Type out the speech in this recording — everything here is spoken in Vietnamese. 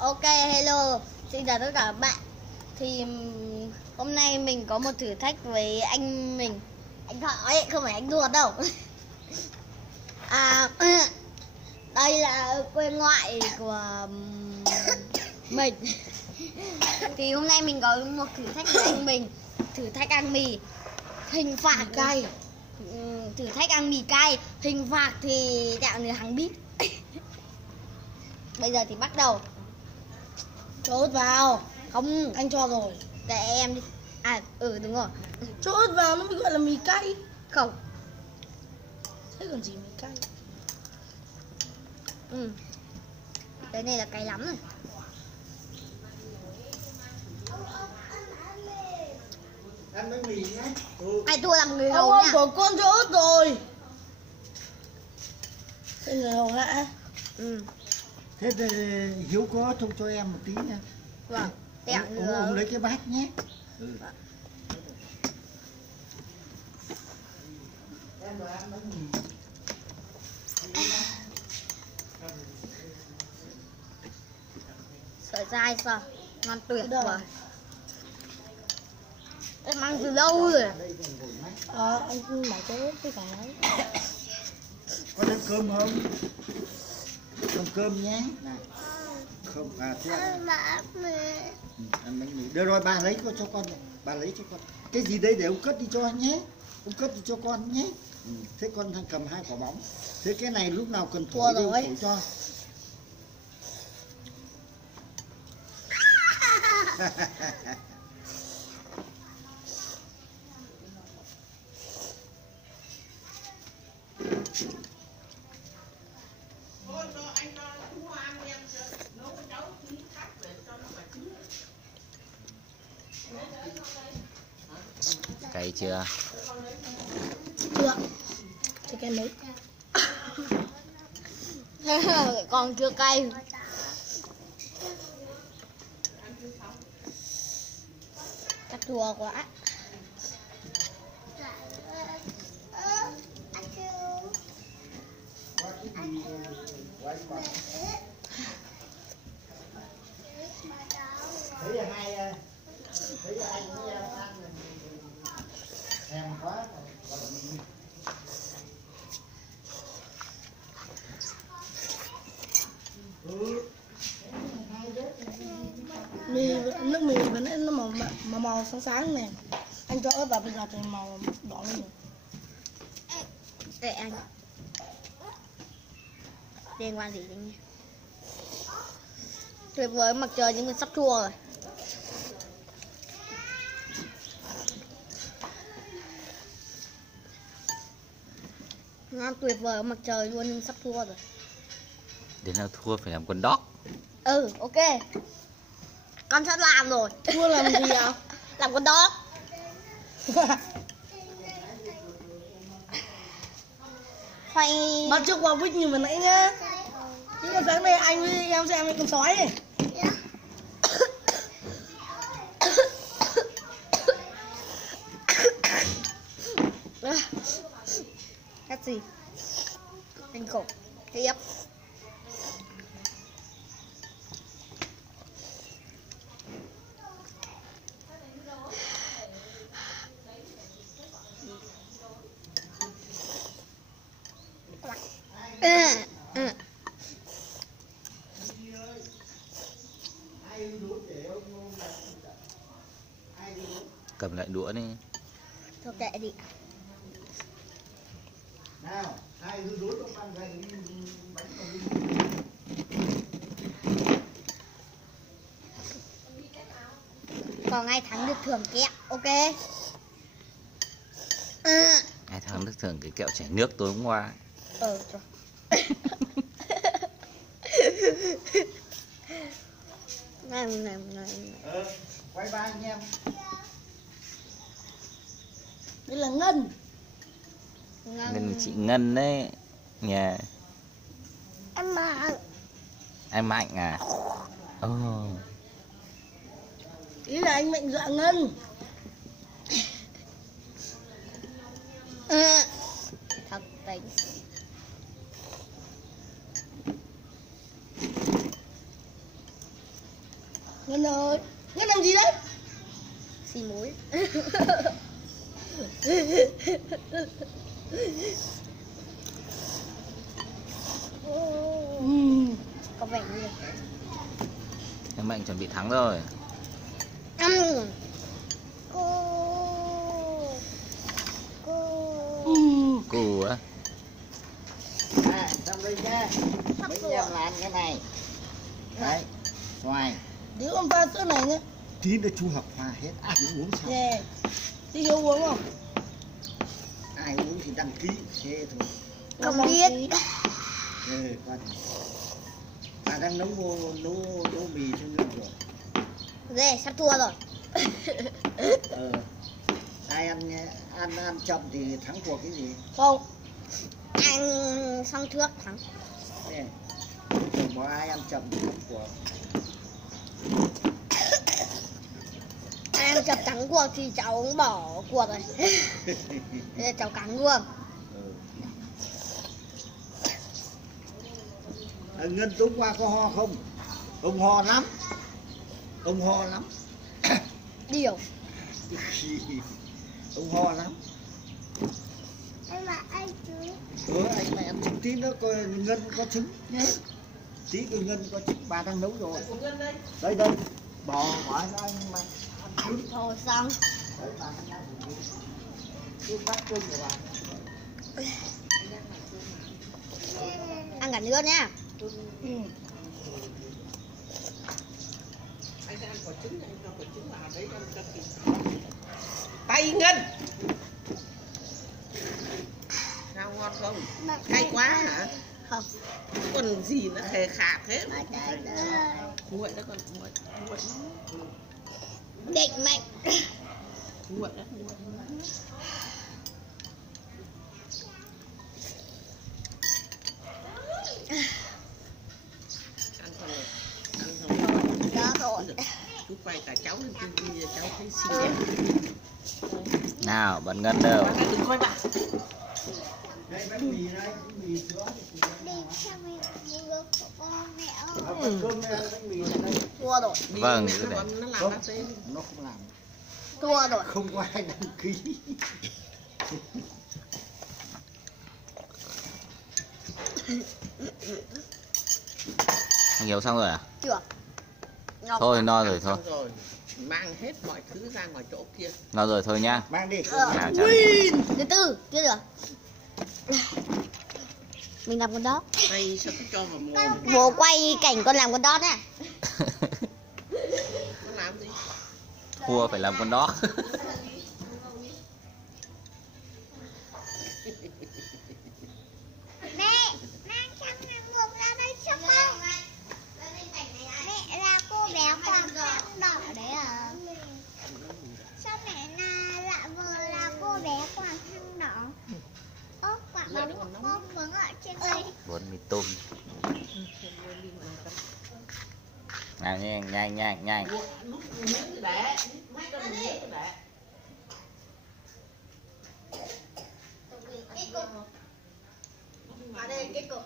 Ok, hello, xin chào tất cả các bạn. Thì hôm nay mình có một thử thách với anh mình. Anh Thọ ấy, không phải anh Ruột đâu. Đây là quê ngoại của mình. Thì hôm nay mình có một thử thách với anh mình. Thử thách ăn mì. Hình phạt cay. Thử thách ăn mì cay. Hình phạt thì đạo người hàng bít. Bây giờ thì bắt đầu. Cho ớt vào. Không, Anh cho rồi. để em đi. Đúng rồi. Cho ớt vào nó mới gọi là mì cay. Không. Thế còn gì mì cay. Cái này là cay lắm rồi. Ăn bánh mì nhé. Ai thua làm người hầu Ông nha. của con cho ớt rồi. Thế người hầu hạ. Thế thì Hiếu có ớt không cho em một tí nha. Vâng. Tẹo Ông lấy cái bát nhé. Em vào ăn bánh mì. Sợi dai sao? Ngon tuyệt vời. Em ăn từ lâu rồi. Anh bảo cho ớt với cả ấy. Có lấy cơm không? Không cơm nhé. Này. Không, thế ăn bánh mì. Được rồi, bà lấy cho con này. Bà lấy cho con. Cái gì đây để ông cất đi cho nhé. Ông cất đi cho con nhé. Thế con cầm 2 quả bóng. Thế cái này lúc nào cần thổi đi thổi cho. Cay chưa? Chưa. Thế cái mấy. Còn chưa cay. Chắc thua quá. Thấy là hai thấy là anh với em ăn thèm quá. Nước mì vẫn nó màu sáng sáng này. Anh cho ớt vào bây giờ thì màu đỏ lên rồi. Để anh. Liên quan gì đến nhỉ? Tuyệt vời mặt trời nhưng mà sắp chua rồi. Ngon tuyệt vời mặt trời luôn nhưng sắp chua rồi. Đến nào thua phải làm con dog. Ok. Con sắp làm rồi. Thua làm gì ạ? Làm con dog. Khoai. Bắt trước qua vích như vừa nãy nhá. Nhưng mà sáng nay anh với em xem con sói này. Cắt gì? Anh khổ. Tiếp. Cầm lại đũa đi. Thôi kệ đi. Nào, hai đứa đốt ông ăn gầy bánh còn đi. Còn ai thắng được thưởng kẹo, ok. Ai thắng được thưởng cái kẹo chảy nước tối hôm qua. Rồi. Quay ba anh em. Đây là Ngân. Nên chị Ngân đấy. Nhà Em Mạnh. Anh Mạnh à? Ý là anh Mạnh dọa Ngân. Thật tính. Ngân ơi, Ngân làm gì đấy? Xì muối. Có vẻ như là Em Mạnh chuẩn bị thắng rồi. Cù á. Xong đây nha. Mấy em làm cái này. Đấy, xoài. Tí con pha sữa này nhé. Tí nữa chú học hòa hết, ai cũng uống xong. Yeah. Tí hiếu uống không? Ai uống thì đăng ký, thế thôi. không biết. Con. Ta đang nấu mì cho nước rồi. Ghê, sắp thua rồi. Ai ăn chậm thì thắng cuộc cái gì? Không. Ăn xong trước thắng. Nè, có ai ăn chậm thì thắng cuộc. Ăn chập thắng cuộc thì cháu cũng bỏ cuộc rồi. Thế cháu cắn luôn. Ngân tối qua có ho không? Ông ho lắm. Ông ho lắm. Điều. Ông ho lắm. Anh mà anh chứ. Anh mẹ ăn tí nữa coi Ngân có trứng nhé. Tí coi Ngân có trứng, bà đang nấu rồi. Đây đây. Bỏ cho anh mà ăn trứng. Thôi xong. Đấy bà cứ bắt cơm của bà. Ăn cả nước nhá. Anh sẽ ăn quả trứng, anh cho quả trứng vào đấy em cho kịp. Tay Ngân. Sao ngon không? Cay quá hả? Không. Còn gì nữa hề khạc thế? Nguội đó còn nguội lắm. Định mệnh. Nguội đó. Ăn xong rồi. Ăn xong rồi. Đó rồi. Chú quay cả cháu lên tivi cháu thấy xinh đẹp. Nào, bạn Ngân đâu? Đừng coi bạn. Đây bánh mì đây, bánh mì sữa. Đi cho mình mua của con mẹ ơi. Cơm đây, bánh mì đây. Thua rồi. Vâng, Mẹ cứ để. nó làm Không, bát tên. nó không làm. Thua rồi. Không có ai đăng ký. Anh Hiếu xong rồi à? Chưa. Ngọc. Thôi no rồi thôi. Xong rồi. Mang hết mọi thứ ra ngoài chỗ kia. No rồi thôi nhá. Mang đi. Nào, chào. Từ từ, chưa được. Mình làm con đó. Đây sao cứ cho vào mồm. Bố quay cảnh con làm con đó nè. Nó làm gì? Thua phải làm con đó. Mẹ, mang trong hàng ngục ra đây giúp không? Mẹ là cô bé quàng khăn đỏ đấy à? Sao mẹ lại vừa là cô bé quàng khăn đỏ? Ơ, quả bóng vướng ở trên đây. Muốn mì tôm. Nào nhanh nhanh nhanh nhanh. Ở đây cái cục.